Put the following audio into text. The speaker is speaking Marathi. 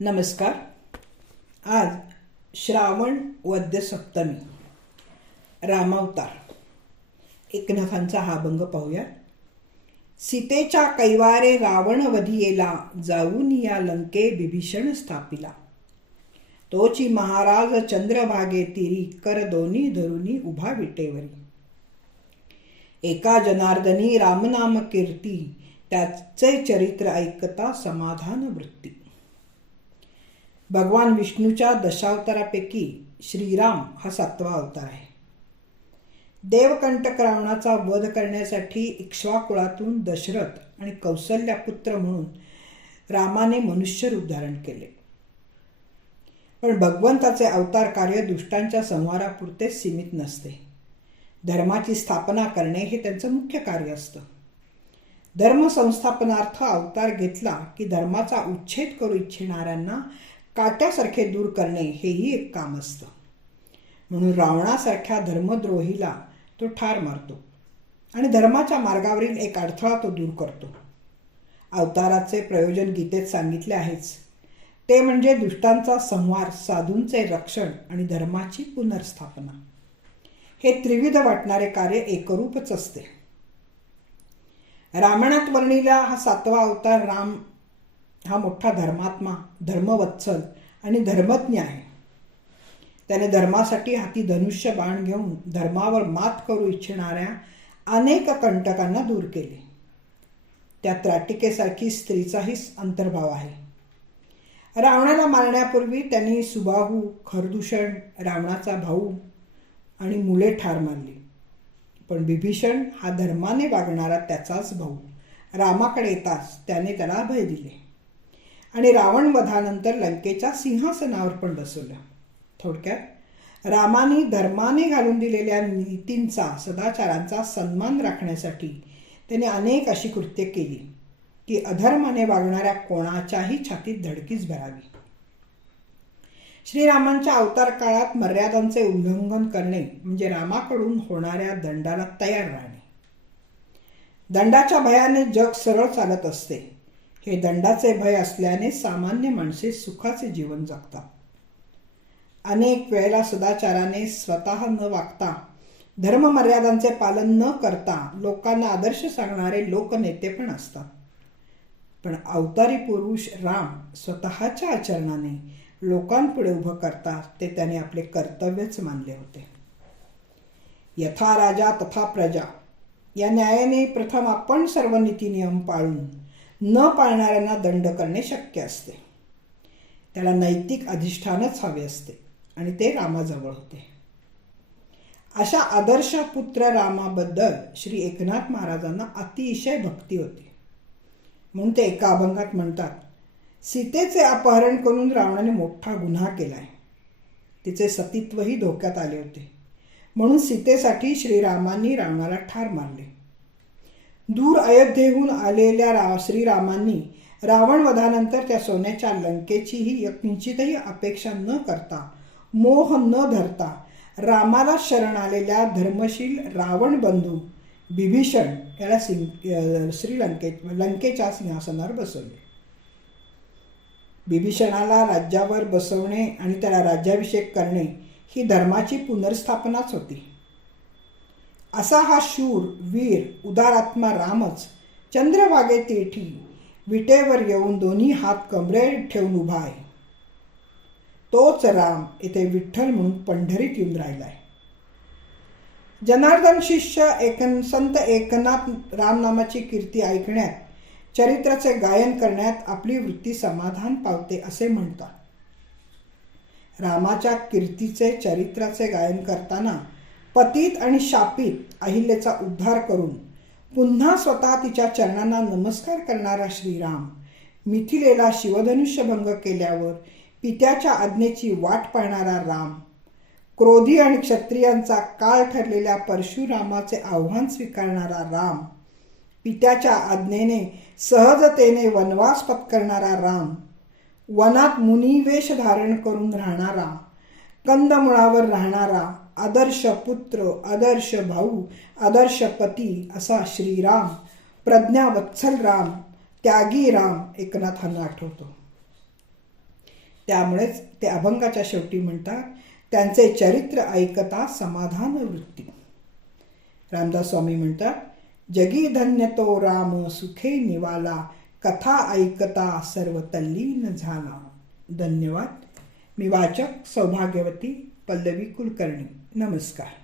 नमस्कार. आज श्रावण वद्य सप्तमी. रामावतार. एकनाथांचा हा अभंग पाहूया. सीतेच्या कैवारे रावण वधियेला जाऊन या लंके बिभीषण स्थापिला. तोची महाराज चंद्रभागे तिरी कर दोन्ही धरुनी उभा विटेवरी. एका जनार्दनी रामनाम कीर्ती त्याचे चरित्र ऐकता समाधान वृत्ती भगवान विष्णूच्या दशावतारापैकी श्रीराम हा सातवा अवतार आहे. देवकंटक रावणाचा वध करण्यासाठी इक्ष्वाकुळातून दशरथ आणि कौसल्या पुत्र म्हणून रामाने मनुष्य रूप धारण केले. पण भगवंताचे अवतार कार्य दुष्टांच्या संवारापुरते सीमित नसते. धर्माची स्थापना करणे हे त्यांचं मुख्य कार्य असतं. धर्म संस्थापनार्थ अवतार घेतला की धर्माचा उच्छेद करू इच्छिणाऱ्यांना काट्यासारखे दूर करणे हेही एक काम असतं. म्हणून रावणासारख्या धर्मद्रोहीला तो ठार मारतो आणि धर्माच्या मार्गावरील एक अडथळा तो दूर करतो. अवताराचे प्रयोजन गीतेत सांगितले आहेच. ते म्हणजे दुष्टांचा संहार साधूंचे रक्षण आणि धर्माची पुनर्स्थापना. हे त्रिविध वाटणारे कार्य एकरूपच असते. रामायणात वर्णिला हा सातवा अवतार राम हा मोठा धर्मात्मा धर्मवत्सल आणि धर्मज्ञ आहे. त्याने धर्मासाठी हाती धनुष्य बाण घेऊन धर्मावर मात करू इच्छिणाऱ्या अनेक कंटकांना दूर केले. त्या त्राटिकेसारखी स्त्रीचाही अंतर्भाव आहे. रावणाला मारण्यापूर्वी त्यांनी सुबाहू खरदूषण रावणाचा भाऊ आणि मुले ठार मारली पण बिभीषण हा धर्माने वागणारा त्याचाच भाऊ. रामाकडे येताच त्याने त्याला भय दिले. आणि रावण वधानंतर लंकेच्या सिंहासनावर पण बसवलं. थोडक्यात रामाने धर्माने घालून दिलेल्या नीतींचा सदाचारांचा सन्मान राखण्यासाठी त्याने अनेक अशी कृत्य केली की अधर्माने वागणाऱ्या कोणाच्याही छातीत धडकीच भरावी. श्रीरामांच्या अवतार काळात मर्यादांचे उल्लंघन करणे म्हणजे रामाकडून होणाऱ्या दंडाला तयार राहणे. दंडाच्या भयाने जग सरळ चालत असते. हे दंडाचे भय असल्याने सामान्य माणसे सुखाचे जीवन जगतात. अनेक वेळेला सदाचाराने स्वतः न वागता धर्ममर्यादांचे पालन न करता लोकांना आदर्श सांगणारे लोकनेते पण असतात. पण अवतारी पुरुष राम स्वतःच्या आचरणाने लोकांपुढे उभं करता ते त्याने आपले कर्तव्यच मानले होते. यथा राजा तथा प्रजा या न्यायाने प्रथम आपण सर्व नीती नियम पाळून न पाळणाऱ्यांना दंड करणे शक्य असते. त्याला नैतिक अधिष्ठानच हवे असते आणि ते रामाजवळ होते. अशा आदर्श पुत्र रामाबद्दल श्री एकनाथ महाराजांना अतिशय भक्ती होती. म्हणून ते एका अभंगात म्हणतात सीतेचे अपहरण करून रावणाने मोठा गुन्हा केला आहे तिचे सतीत्वही धोक्यात आले होते. म्हणून सीतेसाठी श्रीरामांनी रावणाला ठार मारले. दूर अयोध्येहून आलेल्या रा श्रीरामांनी रावण वधानंतर त्या सोन्याच्या लंकेचीही किंचितही अपेक्षा न करता मोह न धरता रामाला शरण आलेल्या धर्मशील रावण बंधू बिभीषण याला सिंग श्रीलंके लंकेच्या सिंहासनावर बसवले. बिभीषणाला राज्यावर बसवणे आणि त्याला राज्याभिषेक करणे ही धर्माची पुनर्स्थापनाच होती. असा हा शूर वीर उदारात्मा रामच चंद्रभागे तेठी विटेवर येऊन दोन्ही हात कमरे ठेवून उभा आहे. तोच राम इथे विठ्ठल म्हणून पंढरीत येऊन राहिला आहे जनार्दन शिष्य एकन संत एकनाथ रामनामाची कीर्ती ऐकण्यात चरित्राचे गायन करण्यात आपली वृत्ती समाधान पावते असे म्हणतात. रामाच्या कीर्तीचे चरित्राचे गायन करताना पतीत आणि शापित अहिल्याचा उद्धार करून पुन्हा स्वतः तिच्या चरणांना नमस्कार करणारा श्रीराम मिथिलेला शिवधनुष्यभंग केल्यावर पित्याच्या आज्ञेची वाट पाहणारा राम क्रोधी आणि क्षत्रियांचा काळ ठरलेल्या परशुरामाचे आव्हान स्वीकारणारा राम पित्याच्या आज्ञेने सहजतेने वनवास पत्करणारा राम वनात मुनिवेश धारण करून राहणारा कंदमुळावर राहणारा आदर्श पुत्र आदर्श भाऊ आदर्श पती असा श्रीराम प्रज्ञावत्सल राम त्यागी राम एकनाथांना आठवतो. त्यामुळेच ते अभंगाच्या शेवटी म्हणतात त्यांचे चरित्र ऐकता समाधान वृत्ती. रामदास स्वामी म्हणतात जगी धन्य तो राम सुखे निवाला कथा ऐकता सर्व तल्लीन झाला. धन्यवाद. मी वाचक सौभाग्यवती पल्लवी कुलकर्णी. नमस्कार